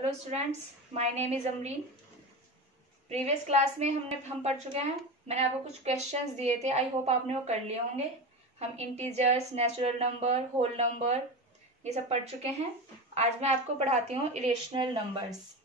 Hello students, my name is Amreen. Previous class में हम पढ़ चुके हैं। मैंने आपको कुछ क्वेश्चंस दिए थे, आई होप आपने वो कर लिए होंगे। हम integers, natural number, whole number ये सब पढ़ चुके हैं। आज मैं आपको पढ़ाती हूँ इरेशनल नंबर्स।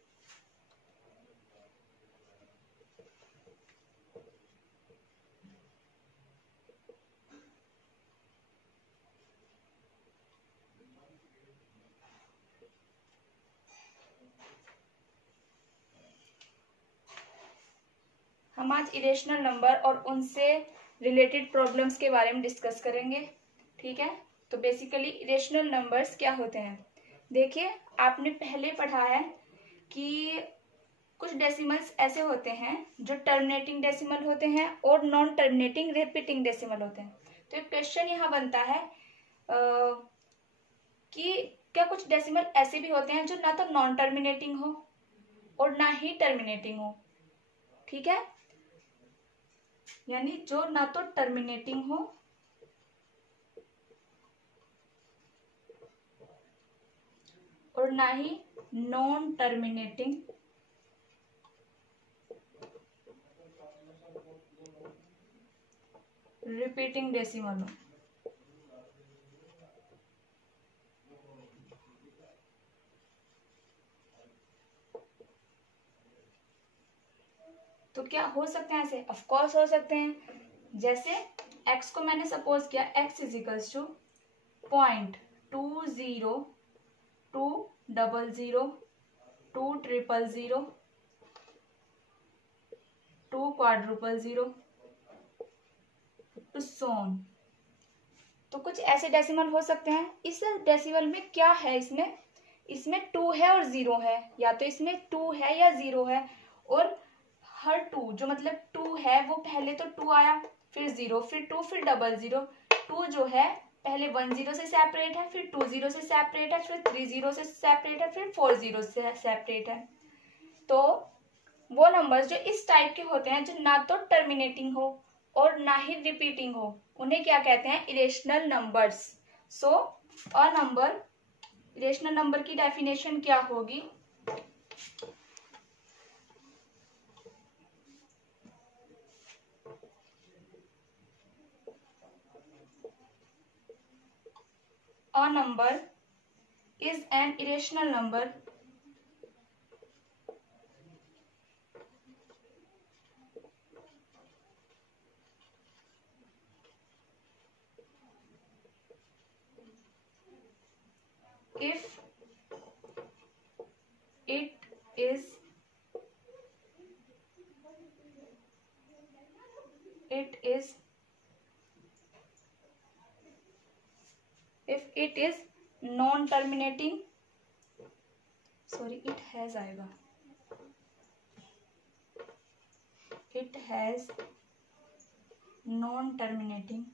हम आज इरेशनल नंबर और उनसे रिलेटेड प्रॉब्लम्स के बारे में डिस्कस करेंगे। ठीक है, तो बेसिकली इरेशनल नंबर्स क्या होते हैं। देखिए, आपने पहले पढ़ा है कि कुछ डेसिमल्स ऐसे होते हैं जो टर्मिनेटिंग डेसिमल होते हैं और नॉन टर्मिनेटिंग रिपीटिंग डेसिमल होते हैं। तो एक क्वेश्चन यहाँ बनता है कि क्या कुछ डेसिमल ऐसे भी होते हैं जो ना तो नॉन टर्मिनेटिंग हो और ना ही टर्मिनेटिंग हो। ठीक है, यानी जो ना तो टर्मिनेटिंग हो और ना ही नॉन टर्मिनेटिंग रिपीटिंग डेसिमल हो। तो क्या हो सकते हैं ऐसे? ऑफ कोर्स हो सकते हैं। जैसे x को मैंने सपोज किया x is equals to 0.20 2 00 2 000 2 quadruple 0 two so on. तो कुछ ऐसे डेसिमल हो सकते हैं। इस डेसिमल में क्या है, इसमें 2 है और 0 है, या तो इसमें 2 है या 0 है। और हर 2 जो मतलब 2 है वो पहले तो 2 आया, फिर 0, फिर 2, फिर 00। 2 जो है पहले 10 से सेपरेट है, फिर 20 से सेपरेट है, फिर 30 से सेपरेट है, फिर 40 से सेपरेट है। तो वो नंबर्स जो इस टाइप के होते हैं, जो ना तो टर्मिनेटिंग हो और ना ही रिपीटिंग हो, उन्हें क्या कहते हैं? Irrational numbers. So a number, irrational number की डेफिनेशन क्या होगी? A number is an irrational number if it is non-terminating, sorry, it has आएगा, it has non-terminating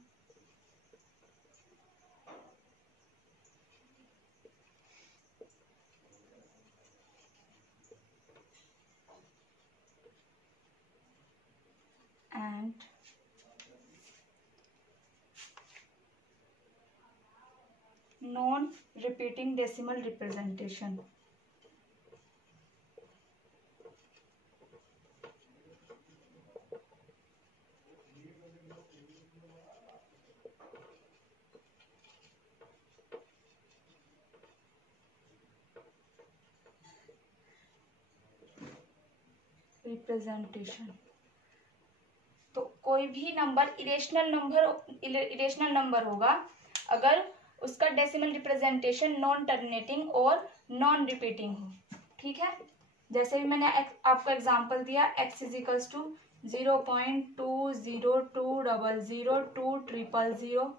and non-repeating decimal representation. तो कोई भी नंबर इरेशनल नंबर होगा अगर उसका डेसिमल रिप्रेजेंटेशन नॉन टर्मिनेटिंग और नॉन रिपीटिंग हो। ठीक है, जैसे भी मैंने आपको एग्जांपल दिया, x is equals to 0.20200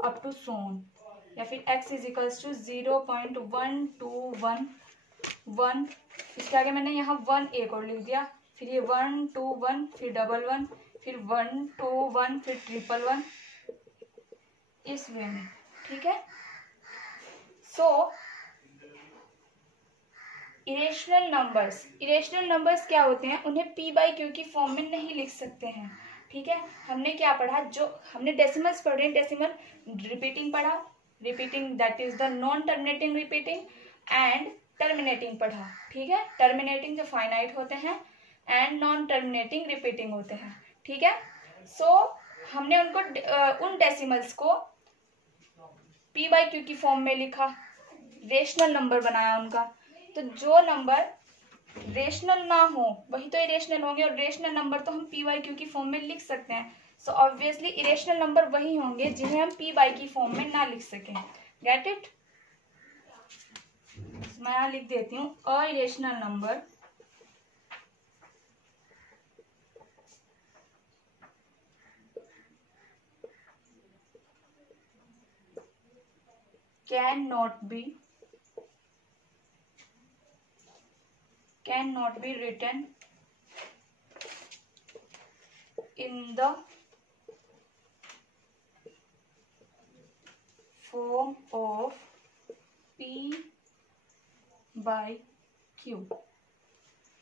up to so on, या फिर x इज इक्वल्स टू 0.1211। इसके आगे मैंने यहाँ 1 एक और लिख दिया, फिर ये 1 2 1, फिर 1 1, फिर 1 2 1, फिर 1 1 1, इस वे में। ठीक है, सो इरेशनल नंबर्स क्या होते हैं? उन्हें p बाई क्यू की फॉर्म में नहीं लिख सकते हैं। ठीक है, हमने क्या पढ़ा? जो हमने डेसिमल्स पढ़े, डेसिमल रिपीटिंग पढ़ा, repeating that is the non terminating repeating and terminating terminating पढ़ा, ठीक है। टर्मिनेटिंग जो फाइनाइट होते हैं एंड नॉन टर्मिनेटिंग रिपीटिंग होते हैं, ठीक है। सो हमने उनको उन डेसिमल्स को p बाई क्यू की फॉर्म में लिखा, रेशनल नंबर बनाया उनका। तो जो नंबर रेशनल ना हो वही तो इरेशनल होंगे, और रेशनल नंबर तो हम p बाई क्यू की फॉर्म में लिख सकते हैं। सो ऑब्वियसली इरेशनल नंबर वही होंगे जिन्हें हम p बाई की फॉर्म में ना लिख सकें। Get it? मैं यहाँ लिख देती हूँ, अइरेशनल number cannot be written in the form of p by q,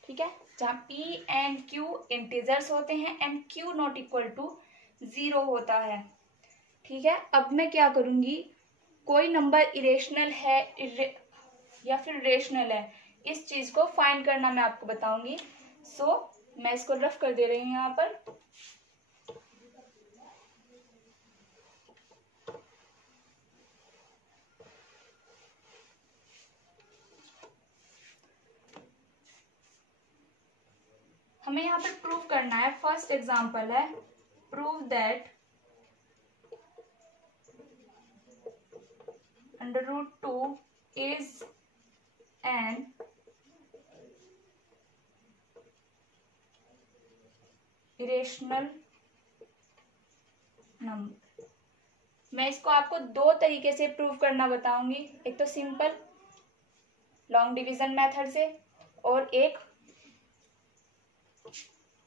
ठीक है। जहाँ p एंड q इंटीजर्स होते हैं and q not equal to 0 होता है, ठीक है। अब मैं क्या करूंगी, कोई नंबर इरेशनल है या फिर रेशनल है, इस चीज को फाइंड करना मैं आपको बताऊंगी। सो मैं इसको रफ कर दे रही हूँ यहाँ पर। हमें यहाँ पर प्रूव करना है, फर्स्ट एग्जांपल है, prove that √2 is an irrational number। मैं इसको आपको दो तरीके से प्रूव करना बताऊंगी, एक तो सिंपल लॉन्ग डिवीजन मेथड से और एक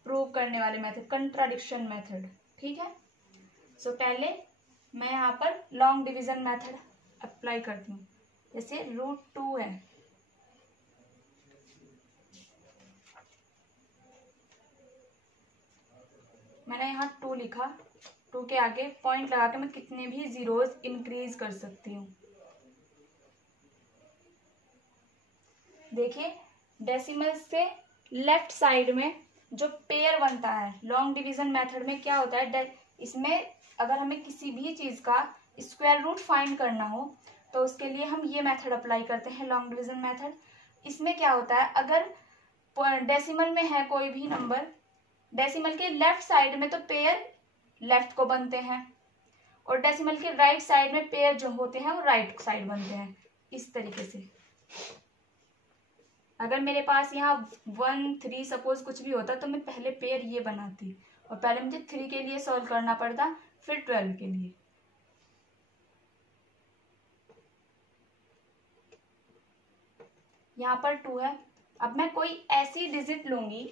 प्रूव करने वाले मेथड कंट्राडिक्शन मेथड, ठीक है। सो पहले मैं यहाँ पर लॉन्ग डिवीजन मेथड अप्लाई करती हूँ। जैसे √2 है, मैंने यहाँ 2 लिखा, 2 के आगे पॉइंट लगा के मैं कितने भी जीरोस इंक्रीज कर सकती हूँ। देखिए डेसिमल से लेफ्ट साइड में जो पेयर बनता है लॉन्ग डिवीजन मेथड में क्या होता है, इसमें अगर हमें किसी भी चीज का स्क्वायर रूट फाइंड करना हो तो उसके लिए हम ये मेथड अप्लाई करते हैं, लॉन्ग डिवीजन मेथड। इसमें क्या होता है, अगर डेसिमल में है कोई भी नंबर, डेसिमल के लेफ्ट साइड में तो पेयर लेफ्ट को बनते हैं और डेसिमल के राइट साइड में पेयर जो होते हैं वो राइट साइड बनते हैं। इस तरीके से अगर मेरे पास यहाँ 1 3 सपोज कुछ भी होता तो मैं पहले पेयर ये बनाती और पहले मुझे 3 के लिए सॉल्व करना पड़ता, फिर 12 के लिए। यहाँ पर 2 है, अब मैं कोई ऐसी डिजिट लूंगी,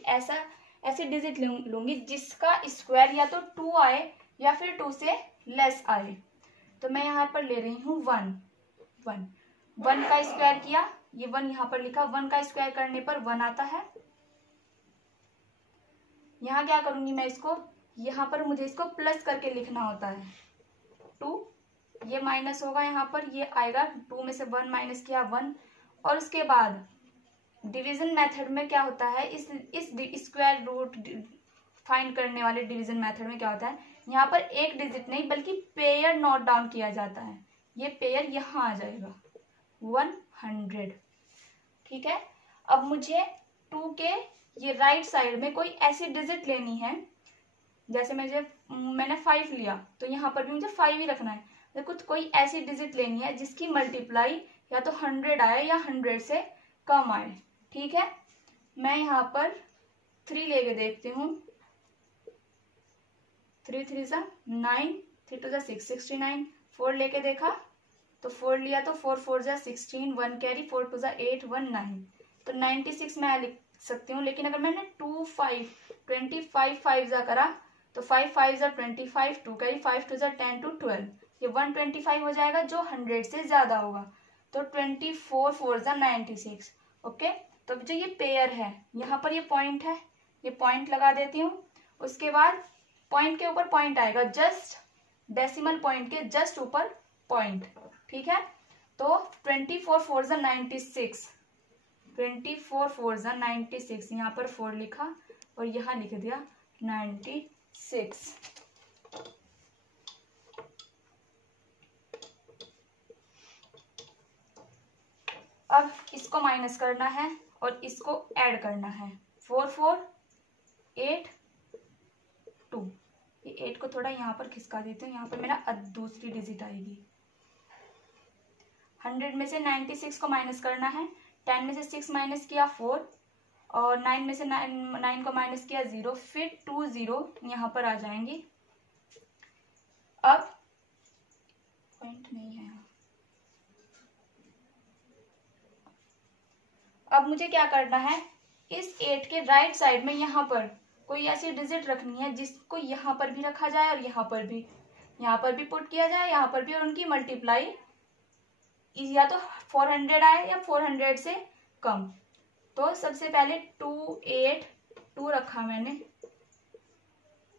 ऐसी डिजिट लूंगी जिसका स्क्वायर या तो 2 आए या फिर 2 से लेस आए। तो मैं यहाँ पर ले रही हूँ 1 का स्क्वायर किया, ये 1 यहाँ पर लिखा, 1 का स्क्वायर करने पर 1 आता है। यहाँ क्या करूंगी मैं इसको, यहाँ पर मुझे इसको प्लस करके लिखना होता है 2, ये माइनस होगा, यहाँ पर ये आएगा 2 में से 1 माइनस किया 1। और उसके बाद डिवीजन मेथड में क्या होता है, इस स्क्वायर रूट फाइंड करने वाले डिवीजन मेथड में क्या होता है, यहाँ पर एक डिजिट नहीं बल्कि पेयर नोट डाउन किया जाता है। ये पेयर यहाँ आ जाएगा 100, ठीक है। अब मुझे 2 के ये राइट साइड में कोई ऐसी डिजिट लेनी है, जैसे मैंने 5 लिया तो यहाँ पर भी मुझे 5 ही रखना है। तो कुछ कोई ऐसी डिजिट लेनी है जिसकी मल्टीप्लाई या तो 100 आए या 100 से कम आए, ठीक है। मैं यहाँ पर 3 लेके देखती हूँ, 3 3 सा 9, 3 2 सा 6 69। 4 लेके देखा तो 4 लिया तो 4 4 जा 16, 1 कैरी, 4 2 जा 8, 1 9, तो 96 मैं लिख सकती हूँ। लेकिन अगर मैंने 2 5 25 5 जा करा तो 5 5 जा 25, 2 कैरी, 5 2 जा 10 to 12, ये 125 हो जाएगा जो 100 से ज्यादा होगा। तो 24 4 जा 96, ओके। तो जो ये पेयर है यहाँ पर ये पॉइंट है, ये पॉइंट लगा देती हूँ। उसके बाद पॉइंट के ऊपर पॉइंट आएगा, जस्ट डेसिमल पॉइंट के जस्ट ऊपर पॉइंट, ठीक है। तो 24 4 जा 96, 24 4 ज़ा 96, यहाँ पर 4 लिखा और यहाँ लिख दिया 96। अब इसको माइनस करना है और इसको ऐड करना है। 4 4 8 2, ये 8 को थोड़ा यहाँ पर खिसका देते हैं, यहाँ पर मेरा दूसरी डिजिट आएगी। 100 में से 96 को माइनस करना है। 10 में से 6 माइनस किया 4 और 9 में से 9 को माइनस किया 0, फिर 2 0 यहाँ पर आ जाएंगी। अब पॉइंट नहीं है, अब मुझे क्या करना है, इस 8 के राइट साइड में यहाँ पर कोई ऐसी डिजिट रखनी है जिसको यहाँ पर भी रखा जाए और यहाँ पर भी पुट किया जाए, यहाँ पर भी, और उनकी मल्टीप्लाई या तो 400 आए या 400 से कम। तो सबसे पहले 2 8 2 रखा मैंने।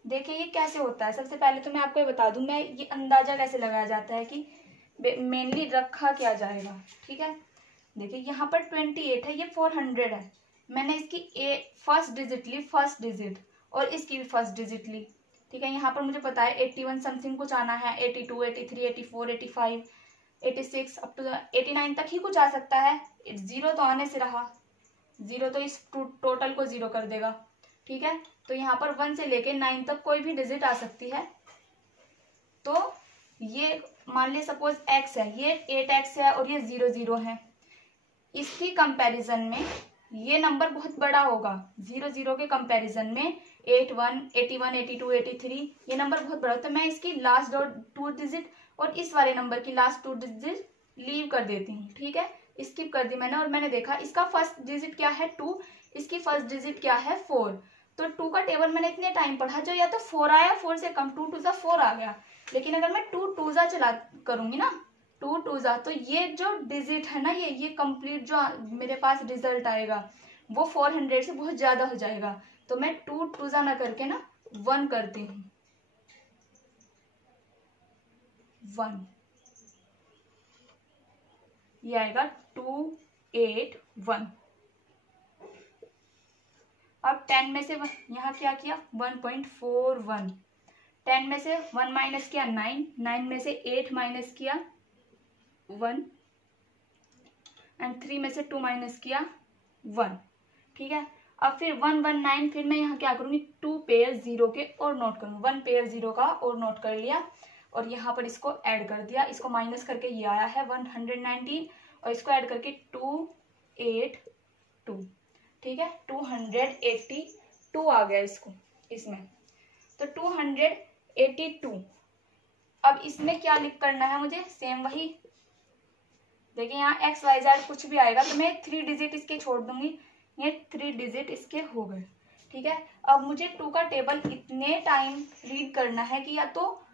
देखिए ये कैसे होता है। सबसे पहले तो मैं आपको ये बता दूं, मैं ये अंदाजा कैसे लगाया जाता है कि मेनली रखा क्या जाएगा। ठीक है, देखिए यहाँ पर 28 है, ये 400 है, मैंने इसकी फर्स्ट डिजिट ली, फर्स्ट डिजिट, और इसकी भी फर्स्ट डिजिट ली। ठीक है, यहाँ पर मुझे पता है 81 समथिंग कुछ आना है, 82 83 84 85 86 अप टू 89 तक ही कुछ आ सकता है। 0 तो आने से रहा, 0 तो इस टोटल को 0 कर देगा। ठीक है, तो यहाँ पर 1 से लेके 9 तक कोई भी डिजिट आ सकती है। तो ये मान लिया सपोज x है, ये 8x है और ये 0 0 है। इसकी कंपैरिजन में ये नंबर बहुत बड़ा होगा, 0 0 के कंपैरिजन में 81 81 82 83 ये नंबर बहुत बड़ा होता है। मैं इसकी लास्ट 2 डिजिट और इस वाले नंबर की लास्ट 2 डिजिट लीव कर देती हूँ। ठीक है, स्किप कर दी मैंने, और मैंने देखा इसका फर्स्ट डिजिट क्या है 2, इसकी फर्स्ट डिजिट क्या है 4। तो 2 का टेबल मैंने इतने टाइम पढ़ा, जो या तो 4 आया, 4 से कम, 2 2 4 आ गया। लेकिन अगर मैं 2 2 चला करूंगी ना, 2 2 तो ये जो डिजिट है ना, ये कंप्लीट जो मेरे पास रिजल्ट आएगा वो 400 से बहुत ज्यादा हो जाएगा। तो मैं 2 2 ना करके ना 1 करती हूँ, 1, ये आएगा 2 8 1। अब 10 में से यहाँ क्या किया 1.41, 10 में से 1 माइनस किया 9, 9 में से 8 माइनस किया 1 एंड 3 में से 2 माइनस किया 1। ठीक है, अब फिर 1 1 9, फिर मैं यहाँ क्या करूंगी 2 पेयर 0 के और नोट करूंगी, 1 पेयर 0 का और नोट कर लिया और यहाँ पर इसको ऐड कर दिया, इसको माइनस करके ये आया है 119 और इसको ऐड करके 282। ठीक है, 282 आ गया इसको इसमें, तो 282। अब इसमें क्या लिख करना है मुझे, सेम वही, देखिए यहाँ एक्स वाई जेड कुछ भी आएगा तो मैं 3 डिजिट इसके छोड़ दूंगी, ये 3 डिजिट इसके हो गए। ठीक है, अब मुझे 2 का टेबल इतने टाइम रीड करना है कि या तो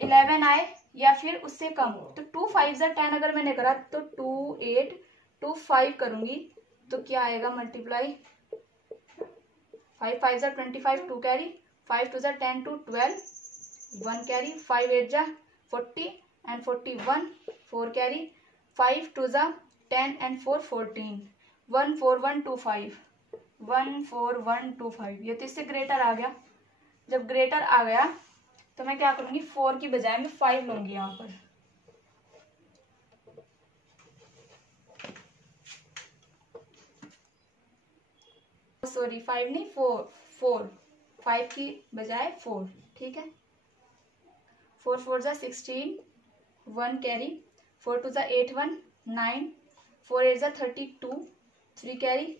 11 आए या फिर उससे कम। तो 2 5 10 अगर मैंने करा तो 2 8 2 5 करूंगी तो क्या आएगा multiply, 5 5 25 2 carry, 5 2 10 2 12 1 carry, 5 8 40 and 41 4 carry, 5 2 10 and 4 14 14125 14125। ये तो इससे ग्रेटर आ गया। जब ग्रेटर आ गया तो मैं क्या करूंगी 4 की बजाय मैं 5 लूंगी यहाँ पर। सॉरी 5 नहीं 4 5 की बजाय 4। ठीक है, 4 4 16 1 कैरी, 4 2 8 1 9, 4 8 32 3 कैरी,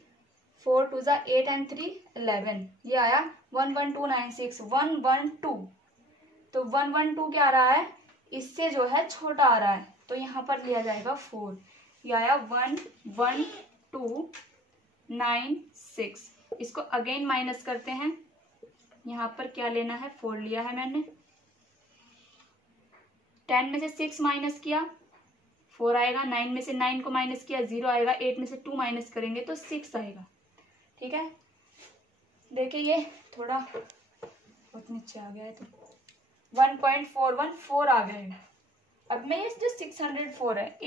4 2 8 एंड 3 11। ये आया 11296 112। तो 112 क्या आ रहा है, इससे जो है छोटा आ रहा है तो यहाँ पर लिया जाएगा 4। ये आया 11296। इसको अगेन माइनस करते हैं, यहाँ पर क्या लेना है 4 लिया है मैंने। 10 में से 6 माइनस किया 4 आएगा, 9 में से 9 को माइनस किया 0 आएगा, 8 में से 2 माइनस करेंगे तो 6 आएगा। ठीक है, देखिए ये थोड़ा बहुत नीचे आ गया है तो 1.414 आ गया है। अब मैं ये जो 604 है,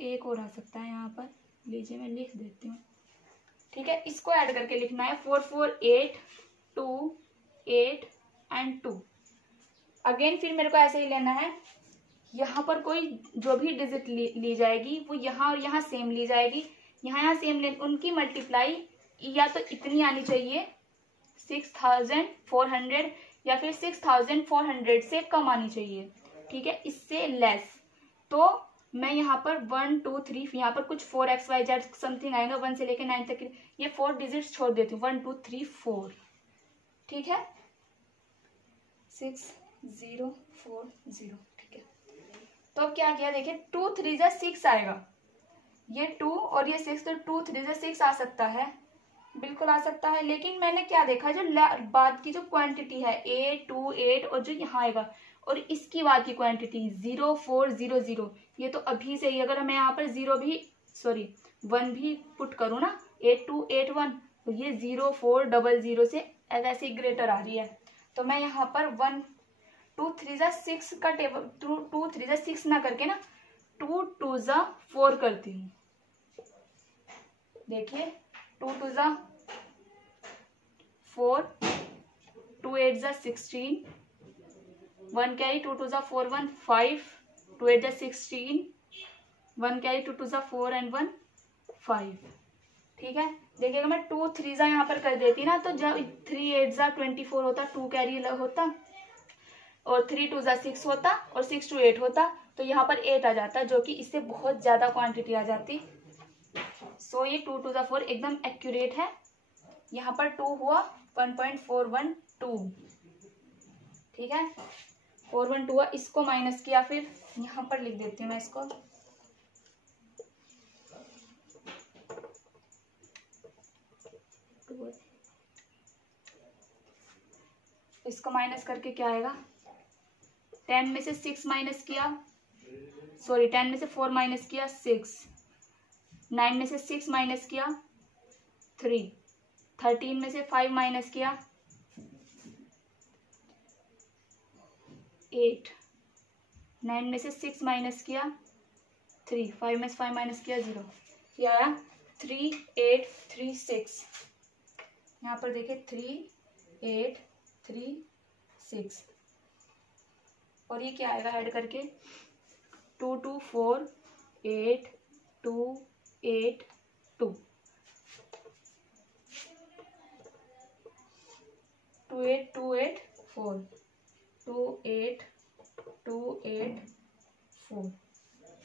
एक और आ सकता है यहाँ पर, लीजिए मैं लिख देती हूँ ठीक है, इसको ऐड करके लिखना है 4 4 8 2 8 एंड 2। अगेन फिर मेरे को ऐसे ही लेना है, यहाँ पर कोई जो भी डिजिट ली जाएगी वो यहाँ और यहाँ सेम ली जाएगी, यहाँ सेम ले, उनकी मल्टीप्लाई या तो इतनी आनी चाहिए 6400 या फिर 6400 से कम आनी चाहिए, ठीक है, इससे लेस। तो मैं यहाँ पर 1 2 3 यहाँ पर कुछ 4XYZ समथिंग आएगा 1 से लेके 9 तक, ये 4 डिजिट्स छोड़ देती हूँ 1 2 3 4, ठीक है, 6 0 4 0, ठीक है। तो अब क्या किया देखिए 2 3 जा 6 आएगा, ये 2 और ये 6, तो 2 3 जा 6 आ सकता है, बिल्कुल आ सकता है। लेकिन मैंने क्या देखा, जो बाद की जो क्वांटिटी है 8 2 8 और जो यहाँ आएगा और इसकी बाद की क्वांटिटी 0 4 0 0, ये तो अभी से ही अगर मैं यहाँ पर 1 भी पुट करूँ ना 8 2 8 1, तो ये 0 4 0 0 से वैसे ही ग्रेटर आ रही है। तो मैं यहाँ पर 1 2 3 जा 6 का टेबल 2 3 जा 6 ना करके ना 2 2 जा 4 करती हूँ। देखिए 2 2 जा 4, 2 8 जा 16, 1 कैरी 2 2 जा 4 1 5, 2 8 जा 16, 1 कैरी 2 2 जा 4 एंड 1 5, ठीक है। देखिएगा मैं 2 3 जा यहाँ पर कर देती ना, तो जब 3 8 जा 24 होता, 2 कैरी होता, और 3 2 जा 6 होता, और 6 2 8 होता, तो यहाँ पर 8 आ जाता, जो कि इससे बहुत ज्यादा क्वांटिटी आ जाती। सो ये 2 2 जा 4 एकदम एक्यूरेट है। यहाँ पर 2 हुआ 1.412, ठीक है, 412 हुआ, इसको माइनस किया, फिर यहाँ पर लिख देती हूँ मैं इसको, इसको माइनस करके क्या आएगा, 10 में से 6 माइनस किया, 10 में से 4 माइनस किया 6, 9 में से 6 माइनस किया 3, 13 में से 5 माइनस किया 8, 9 में से 6 माइनस किया 3, 5 में से 5 माइनस किया 0, ये आया 3 8 3 6। यहाँ पर देखिए 3 8 3 6, और ये क्या आएगा ऐड करके 2 2 4 8 2 8 2, 2 8 2 8 4, 2 8 2 8 4,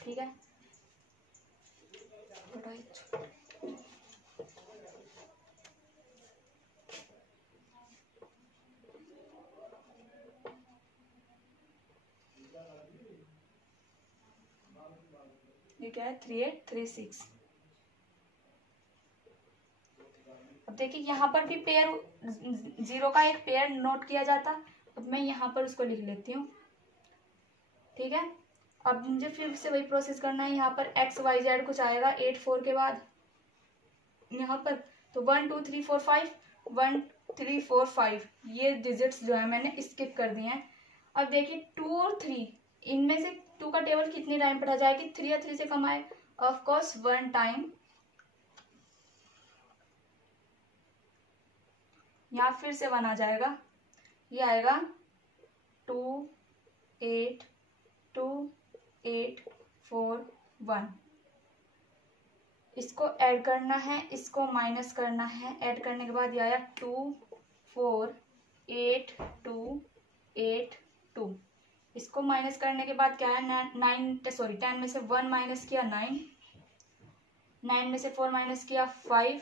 ठीक है। ये क्या है 3 8 3 6। अब देखिए यहाँ पर भी पेयर 0 का एक पेयर नोट किया जाता, अब मैं यहाँ पर उसको लिख लेती हूँ, ठीक है। अब मुझे फिर से वही प्रोसेस करना है, यहाँ पर XYZ कुछ आएगा 8 4 के बाद यहाँ पर, तो 1 2 3 4 5 1 3 4 5, ये डिजिट्स जो है मैंने स्किप कर दिए हैं। अब देखिए 2 और 3, इनमें से 2 का टेबल कितने टाइम पर आ जाएगी, 3 या 3 से कम आए, ऑफ कोर्स 1 टाइम, यहाँ फिर से 1 आ जाएगा, ये आएगा 2 8 2 8 4 1। इसको ऐड करना है, इसको माइनस करना है, ऐड करने के बाद ये आया 2 4 8 2 8 2। इसको माइनस करने के बाद क्या है 10 में से 1 माइनस किया 9, 9 में से 4 माइनस किया 5,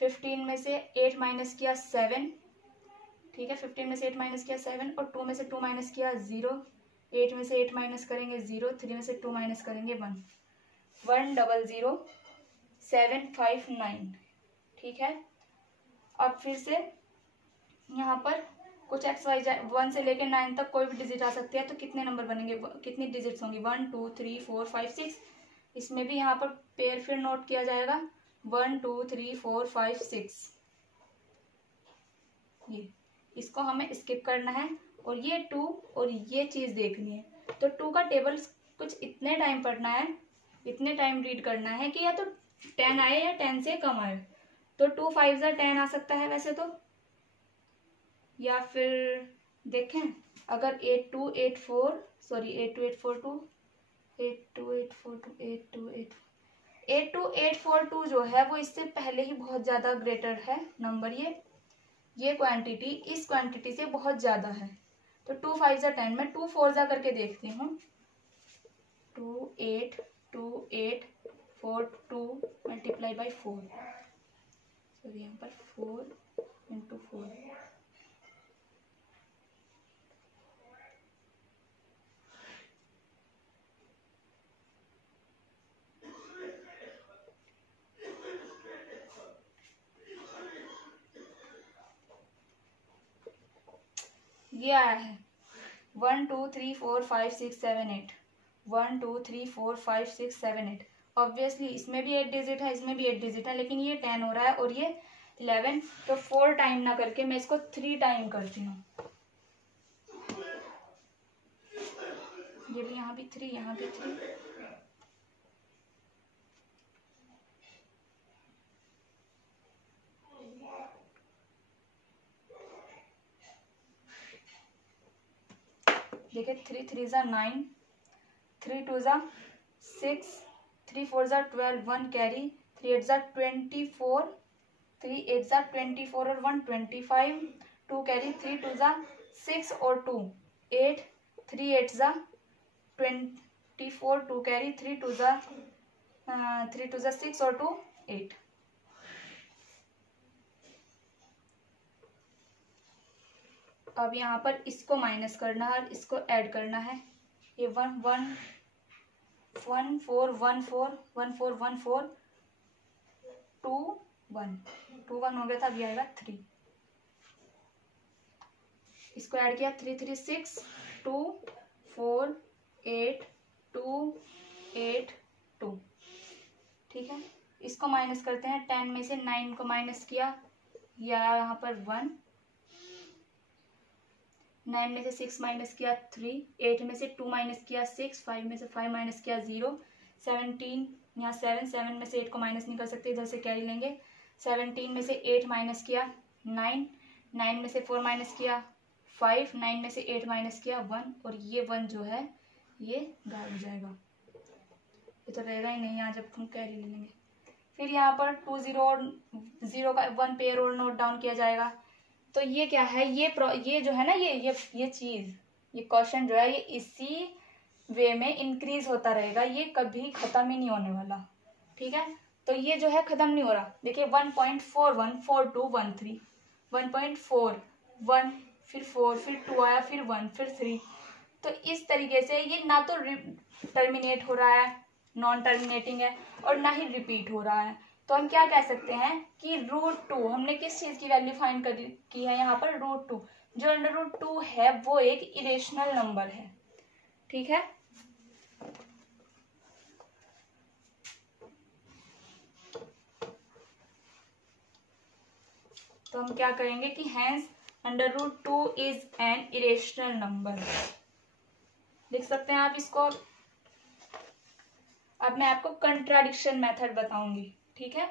15 में से 8 माइनस किया 7, ठीक है, 15 में से 8 माइनस किया 7, और 2 में से 2 माइनस किया 0, 8 में से 8 माइनस करेंगे 0, 3 में से 2 माइनस करेंगे 1, 1 0 0 7 5 9, ठीक है। अब फिर से यहाँ पर कुछ XYZ 1 से लेकर 9 तक कोई भी डिजिट आ सकती है, तो कितने नंबर बनेंगे, कितनी डिजिट्स होंगी 1 2 3 4 5 6। इसमें भी यहाँ पर पेयर फिर नोट किया जाएगा 1 2 3 4 5 6, ये इसको हमें स्किप करना है, और ये 2 और ये चीज देखनी है। तो 2 का टेबल कुछ इतने टाइम पढ़ना है, इतने टाइम रीड करना है कि या तो 10 आए या 10 से कम आए। तो 2 5 10 आ सकता है वैसे तो, या फिर देखें अगर 82842 जो है वो इससे पहले ही बहुत ज्यादा ग्रेटर है नंबर, ये क्वांटिटी इस क्वांटिटी से बहुत ज्यादा है। तो 2 5 10, मैं 2 4 करके देखती हूँ। 2 8 2 8 4 2 मल्टीप्लाई बाई 4, सॉरी यहाँ पर 4 इंटू 4, ये आया है 1 2 3 4 5 6 7 8, 1 2 3 4 5 6 7 8। ऑब्वियसली इसमें भी 8 डिजिट है, इसमें भी 8 डिजिट है, लेकिन ये 10 हो रहा है और ये 11। तो 4 टाइम ना करके मैं इसको 3 टाइम करती हूँ। ये भी यहाँ भी 3, यहाँ भी 3, देखिए 3 3 ज़ा 9, 3 2 ज़ा 6, 3 4 ज़ा 12, 1 कैरी, 3 8 ज़ा 24, 3 8 ज़ा 24 और 1 25, 2 कैरी, 3 2 ज़ा 6 और 2 8, 3 8 ज़ा 24, 2 कैरी, 3 2 ज़ा 6 और 2 8। अब यहाँ पर इसको माइनस करना है और इसको ऐड करना है। ये 1 1 1 4 1 4 1 4 1 4 2 1 2 1 हो गया था, अभी आएगा 3। इसको ऐड किया 3 3 6 2 4 8 2 8 2, ठीक है। इसको माइनस करते हैं, 10 में से 9 को माइनस किया, ये आया यहाँ पर 1, 9 में से 6 माइनस किया 3, 8 में से 2 माइनस किया 6, 5 में से 5 माइनस किया 0, 17 यहाँ 7 में से 8 को माइनस नहीं कर सकते, इधर से कैरी लेंगे। 17 में से 8 माइनस किया 9, 9 में से 4 माइनस किया 5, 9 में से 8 माइनस किया 1, और ये 1 जो है ये गायब हो जाएगा, ये तो रहेगा ही नहीं यहाँ जब हम कैरी ले लेंगे। फिर यहाँ पर 2 0 और 0 का 1 पेयर और नोट डाउन किया जाएगा। तो ये क्या है, ये जो है ना, ये चीज, ये क्वेश्चन जो है ये इसी वे में इंक्रीज होता रहेगा, ये कभी खत्म ही नहीं होने वाला, ठीक है। तो ये जो है खत्म नहीं हो रहा। देखिए 1.41 42 13, 1.4 1, फिर 4, फिर 2 आया, फिर 1, फिर 3। तो इस तरीके से ये ना तो टर्मिनेट हो रहा है, नॉन टर्मिनेटिंग है, और ना ही रिपीट हो रहा है। तो हम क्या कह सकते हैं कि √2, हमने किस चीज की वैल्यू फाइंड की है यहाँ पर, √2। जो √2 है वो एक इरेशनल नंबर है, ठीक है। तो हम क्या करेंगे कि hence √2 is an irrational number, लिख सकते हैं आप इसको। अब मैं आपको कंट्राडिक्शन मेथड बताऊंगी, ठीक है।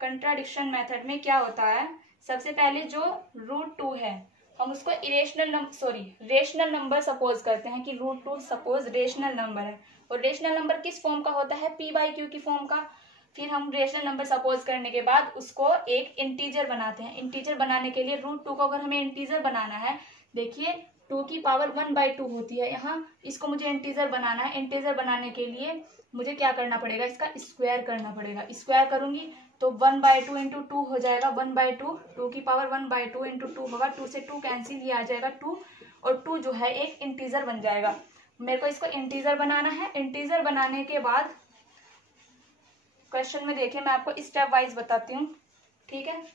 कंट्राडिक्शन मेथड में क्या होता है, सबसे पहले जो √2 है हम उसको रेशनल नंबर सपोज करते हैं कि √2 सपोज रेशनल नंबर है, और रेशनल नंबर किस फॉर्म का होता है, p/q की फॉर्म का। फिर हम रेशनल नंबर सपोज करने के बाद उसको एक इंटीजर बनाते हैं। इंटीजर बनाने के लिए √2 को अगर हमें इंटीजर बनाना है, देखिए 2 की पावर 1/2 होती है यहाँ, इसको मुझे इंटीजर बनाना है। इंटीजर बनाने के लिए मुझे क्या करना पड़ेगा, इसका स्क्वायर करना पड़ेगा। स्क्वायर करूंगी तो 1/2 इंटू 2 हो जाएगा 1/2, 2 की पावर 1/2 इंटू 2 होगा, 2 से 2 कैंसिल, ये आ जाएगा 2, और 2 जो है एक इंटीजर बन जाएगा। मेरे को इसको इंटीजर बनाना है। इंटीजर बनाने के बाद क्वेश्चन में देखिए, मैं आपको स्टेप वाइज बताती हूँ, ठीक है।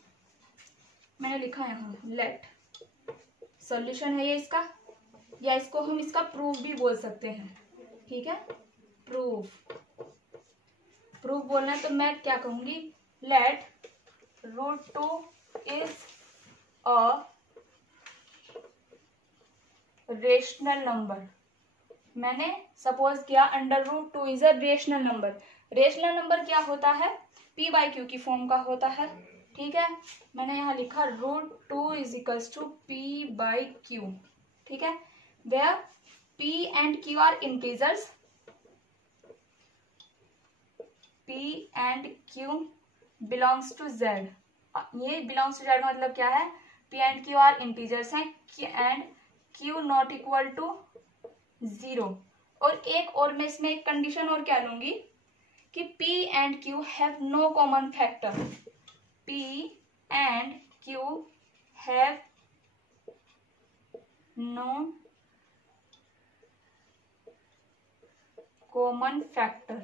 मैंने लिखा है यहाँ लेट, सॉल्यूशन है ये इसका, या इसको हम इसका प्रूफ भी बोल सकते हैं, ठीक है। प्रूफ बोलना है तो मैं क्या कहूंगी, let √2 is a rational number. मैंने सपोज किया √2 is a rational number. Rational number क्या होता है, p/q की फॉर्म का होता है, ठीक है, मैंने यहाँ लिखा √2 is equals to p by q. ठीक है, where p and q are integers, p and q belongs to Z. ये बिलोंग्स टू जेड मतलब क्या है, p and q are integers हैं and q not equal to 0। और एक और मैं इसमें एक कंडीशन और क्या लूंगी कि P and Q have no common factor, P and Q have no common factor।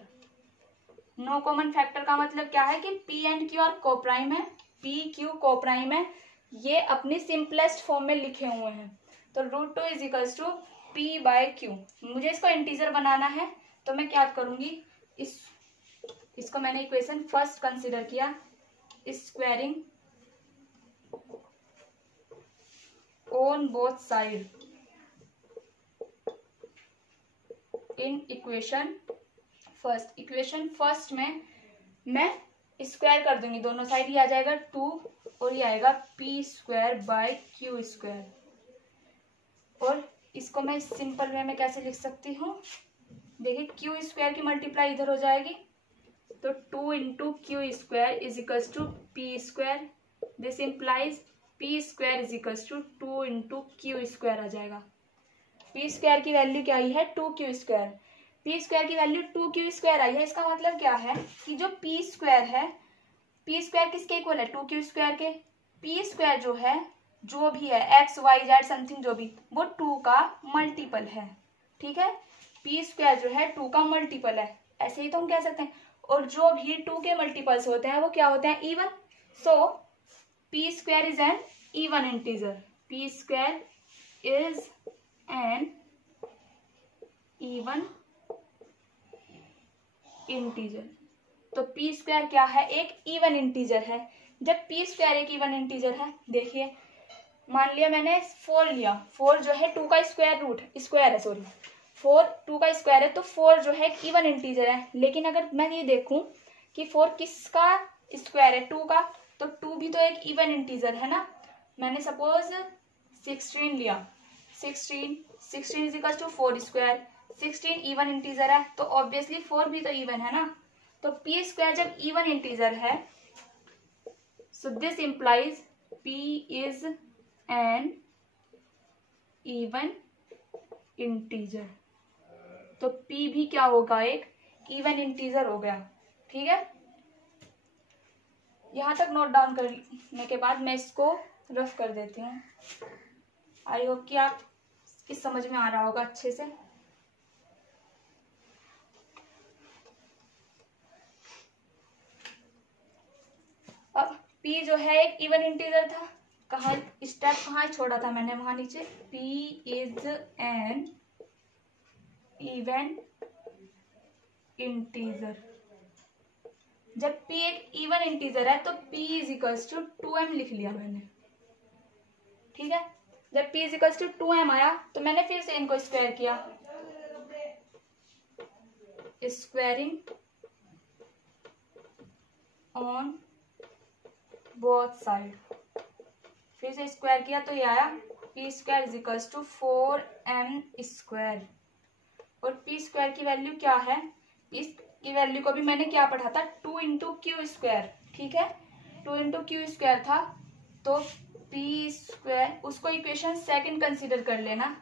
No common factor का मतलब क्या है कि P and Q are coprime है, P Q कोप्राइम है, ये अपनी सिंपलेस्ट फॉर्म में लिखे हुए हैं। तो √2 is equals to P by Q। मुझे इसको इंटीजर बनाना है तो मैं क्या करूंगी, इसको मैंने इक्वेशन फर्स्ट कंसीडर किया, squaring on both side in equation first. Equation first में मैं स्क्वायर कर दूंगी दोनों साइड, ये आ जाएगा 2 और ये आएगा p² बाय q²। और इसको मैं सिंपल वे में कैसे लिख सकती हूँ, देखिए q² की मल्टीप्लाई इधर हो जाएगी तो 2 into q² is equals to p²। This implies p² is equals to 2 into q² आ जाएगा। p² की वैल्यू क्या आई है, 2q²। p² की वैल्यू 2q² आई है, इसका मतलब क्या है कि जो p² है, p² किसके इक्वल है, 2q² के। p² जो है, जो भी है x y z समथिंग जो भी, वो 2 का मल्टीपल है। ठीक है, p² जो है 2 का मल्टीपल है, ऐसे ही तो हम कह सकते हैं। और जो भी 2 के मल्टीपल्स होते हैं वो क्या होते हैं, even. So p² is an even integer, p² is an even integer. तो p² क्या है, एक इवन इंटीजर है। जब p² एक इवन इंटीजर है, देखिए मान लिया मैंने 4 लिया, 4 जो है 2 का स्क्वायर है, सॉरी 4 2 का स्क्वायर है, तो 4 जो है एक इवन इंटीजर है। लेकिन अगर मैं ये देखूं कि 4 किसका स्क्वायर है, 2 का, तो 2 भी तो एक इवन इंटीजर है ना। मैंने सपोज 16 लिया, 16 is equal to 4²। 16 even integer है तो ऑब्वियसली 4 भी तो इवन है ना। तो p² जब इवन इंटीजर है, so this implies p is an even integer. तो p भी क्या होगा, एक इवन इंटीजर हो गया। ठीक है, यहां तक नोट डाउन करने के बाद मैं इसको रफ कर देती हूँ। आई होप कि आप इस समझ में आ रहा होगा अच्छे से। अब p जो है एक इवन इंटीजर था, कहाँ स्टेप कहाँ छोड़ा था मैंने, वहां नीचे, p is an even integer. जब p एक इवन इंटीजर है तो p is equals to 2m लिख लिया मैंने। ठीक है, जब p is equals to 2m आया तो मैंने फिर से इनको स्क्वायर किया, स्क्वायरिंग ऑन बोथ साइड। फिर से स्क्वायर किया तो ये आया p² is equals to 4m²। और p² की वैल्यू क्या है, p की वैल्यू को भी मैंने क्या पढ़ा था, 2 इंटू q²। ठीक है, 2 इंटू q² था, तो p², उसको इक्वेशन सेकंड कंसीडर कर लेना।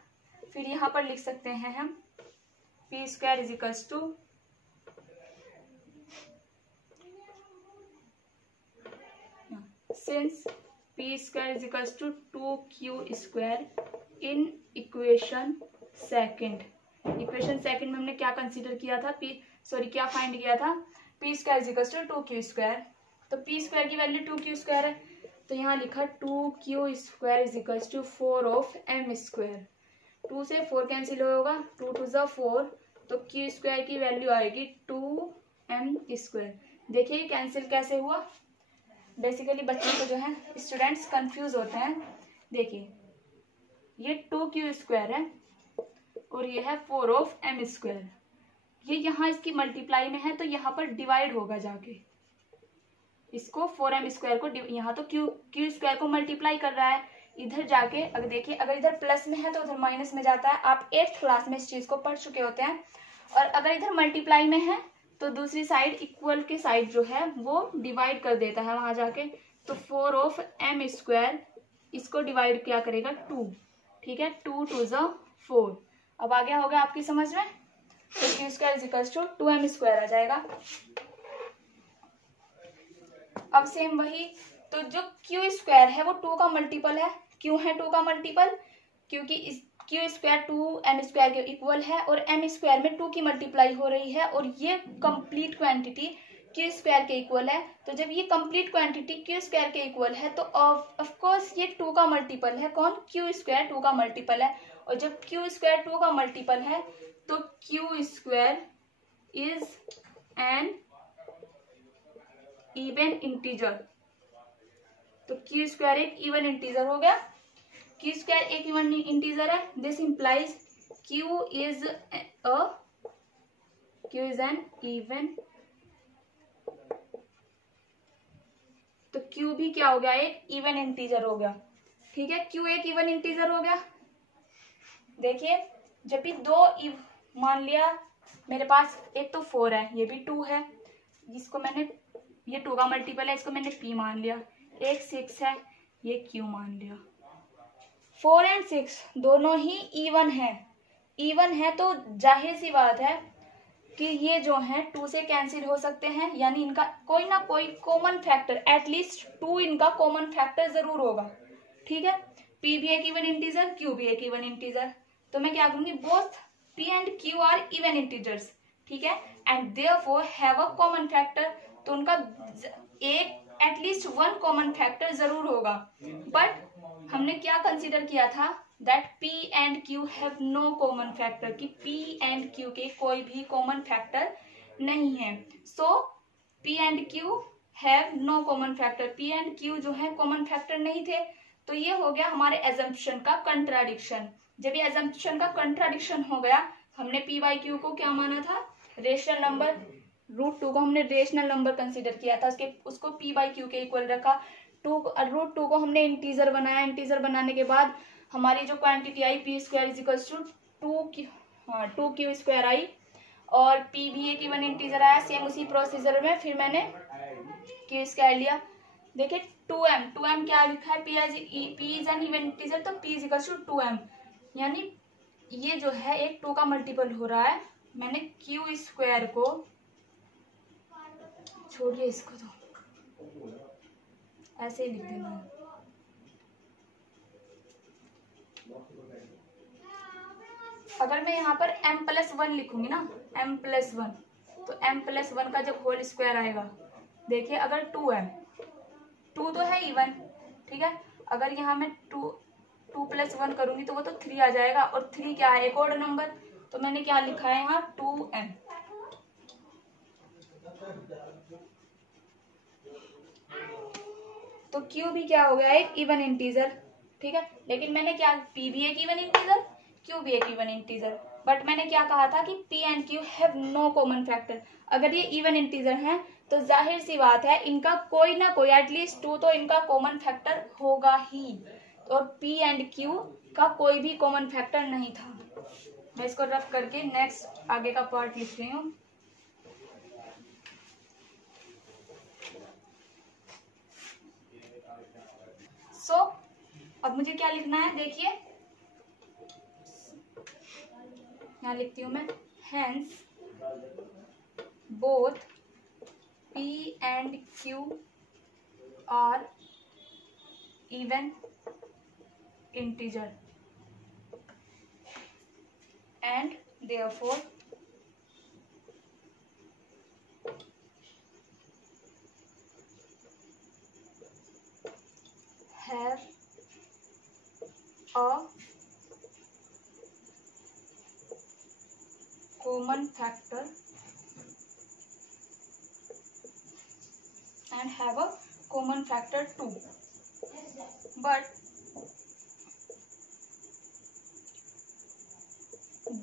फिर यहाँ पर लिख सकते हैं हम p² is equals to since p² is equals to 2q² in equation second. Equation second में हमने क्या कंसीडर किया था, क्या फाइंड किया था, p² is equals to 2q²। तो p² की वैल्यू 2q² है, तो यहाँ लिखा 2q² is equals to 4m²। 2 से 4 कैंसिल होगा, 2 2 जा 4, तो q² की वैल्यू आएगी 2m²। देखिए कैंसिल कैसे हुआ। बेसिकली बच्चों को जो है, स्टूडेंट्स कंफ्यूज होते हैं। देखिए ये 2q² है और ये है 4m²। ये यहाँ इसकी मल्टीप्लाई में है तो यहाँ पर डिवाइड होगा जाके, इसको 4m स्क्वायर को यहाँ तो क्यू स्क्वायर को मल्टीप्लाई कर रहा है, इधर जाके अगर देखिए अगर इधर प्लस में है तो उधर माइनस में जाता है। आप 8th क्लास में इस चीज को पढ़ चुके होते हैं। और अगर इधर मल्टीप्लाई में है तो दूसरी साइड इक्वल के साइड जो है वो डिवाइड कर देता है वहां जाके। तो 4m स्क्वायर इसको डिवाइड क्या करेगा 2, ठीक है, 2 2 ज़ा 4। अब आ गया होगा आपकी समझ में। तो q square is equal to 2m square आ जाएगा। अब सेम वही, तो जो क्यू स्क्वायर है वो 2 का मल्टीपल है। क्यों है 2 का मल्टीपल? क्योंकि इस क्यू स्क्वायर 2m स्क्वायर के इक्वल है और m स्क्वायर में 2 की मल्टीप्लाई हो रही है और ये कंप्लीट क्वांटिटी क्यू स्क्वायर के इक्वल है। तो जब ये कंप्लीट क्वांटिटी क्यू स्क्वायर के इक्वल है तो ऑफ कोर्स ये 2 का मल्टीपल है। कौन? क्यू स्क्वायर 2 का मल्टीपल है। और जब क्यू स्क्वायर 2 का मल्टीपल है तो q square is an even integer. तो क्यू स्क्वायर एक इवन इंटीजर हो गया। क्यू स्क्वायर एक इवन इंटीजर है। This implies Q is an even, तो क्यू भी क्या हो गया? एक इवन इंटीजर हो गया, ठीक है। क्यू एक इवन इंटीजर हो गया। देखिए जब भी दो मान लिया मेरे पास, एक तो 4 है, ये भी 2 है, जिसको मैंने ये 2 का मल्टीपल है, इसको मैंने p मान लिया। एक 6 है, ये q मान लिया। 4 और 6 दोनों ही इवन है। इवन है तो जाहिर सी बात है कि ये जो है 2 से कैंसिल हो सकते हैं, यानी इनका कोई ना कोई कॉमन फैक्टर, एटलीस्ट 2 इनका कॉमन फैक्टर जरूर होगा, ठीक है। p भी एक इवन इंटीजर, q भी एक इवन इंटीजर। तो मैं क्या करूंगी? Both p and q are even integers, ठीक है, and therefore have a common factor. तो उनका एक एटलीस्ट 1 कॉमन फैक्टर जरूर होगा। बट हमने क्या कंसीडर किया था? That p and q have no common factor, कि p एंड q के कोई भी कॉमन फैक्टर नहीं है। So p and q have no common factor, p and q जो है कॉमन फैक्टर नहीं थे। तो ये हो गया हमारे एजम्पशन का कंट्राडिक्शन। जब ये एजम्पशन का कंट्राडिक्शन हो गया, हमने p बाई q को क्या माना था? Rational number. √2 को हमने रेशनल नंबर कंसीडर किया था, उसको p बाई क्यू के इक्वल रखा। √2 को हमने इंटीजर बनाया। इंटीजर बनाने के बाद हमारी जो क्वांटिटी आई p square is equal to 2q square आई, और p भी एक इवन इंटीजर आया। सेम उसी प्रोसीजर में फिर मैंने q स्क्वायर लिया। देखिए 2m क्या लिखा है? p is an even integer, तो p is equal to 2m, यानी ये जो है एक 2 का मल्टीपल हो रहा है। मैंने q स्क्वायर को, छोड़िए इसको, तो ऐसे ही लिख देना है। अगर मैं यहाँ पर m+1 लिखूंगी ना, m+1, तो m+1 का जब होल स्क्वायर आएगा, देखिए अगर 2m, 2 तो है इवन, ठीक है। अगर यहाँ मैं 2+1 करूंगी तो वो तो 3 आ जाएगा, और 3 क्या है? एक ऑड नंबर। तो मैंने क्या लिखा है यहाँ? 2m। तो q भी क्या हो गया? एक इवन इंटीजर, ठीक है। लेकिन मैंने क्या, p भी एक इवन इंटीजर, q भी एक इवन इंटीजर, बट मैंने क्या कहा था कि p and q have no common factor. अगर ये इवन इंटीजर हैं तो जाहिर सी बात है इनका कोई ना कोई, एटलीस्ट 2 तो इनका कॉमन फैक्टर होगा ही। और p एंड q का कोई भी कॉमन फैक्टर नहीं था। मैं इसको रख करके नेक्स्ट आगे का पार्ट लिख रही हूँ। सो अब मुझे क्या लिखना है? देखिए यहाँ लिखती हूँ मैं, hence both p and q are even integer and therefore have a common factor and have a common factor too, but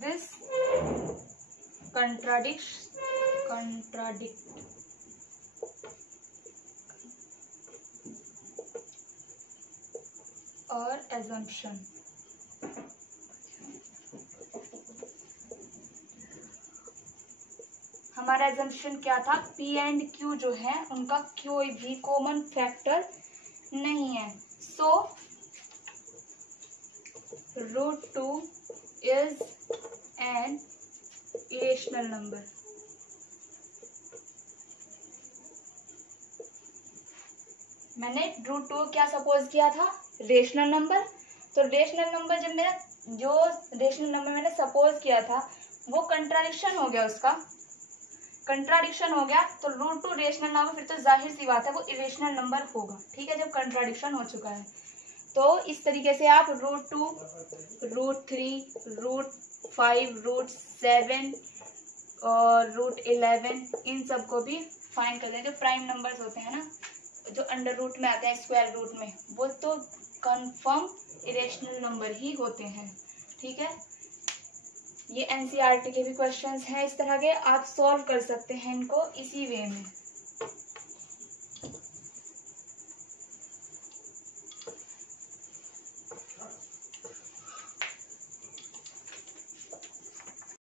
this contradict और assumption। हमारा assumption क्या था, P एंड Q जो है उनका कोई भी कॉमन फैक्टर नहीं है, सो √2 इज एन इरेशनल नंबर। मैंने √2 क्या सपोज किया था, रेशनल नंबर। तो रेशनल नंबर जब मेरा जो रेशनल नंबर मैंने सपोज किया था वो कंट्राडिक्शन हो गया, उसका कंट्राडिक्शन हो गया, तो √2 रेशनल नंबर, फिर तो जाहिर सी बात है वो इरेशनल नंबर होगा, ठीक है, जब कंट्राडिक्शन हो चुका है। तो इस तरीके से आप √2, √3, √5, √7 और √11 इन सबको भी फाइंड कर दें। जो प्राइम नंबर्स होते हैं ना, जो अंडर रूट में आते हैं, स्क्वायर रूट में, वो तो कंफर्म इरेशनल नंबर ही होते हैं, ठीक है। ये एनसीईआरटी के भी क्वेश्चंस हैं इस तरह के, आप सॉल्व कर सकते हैं इनको इसी वे में।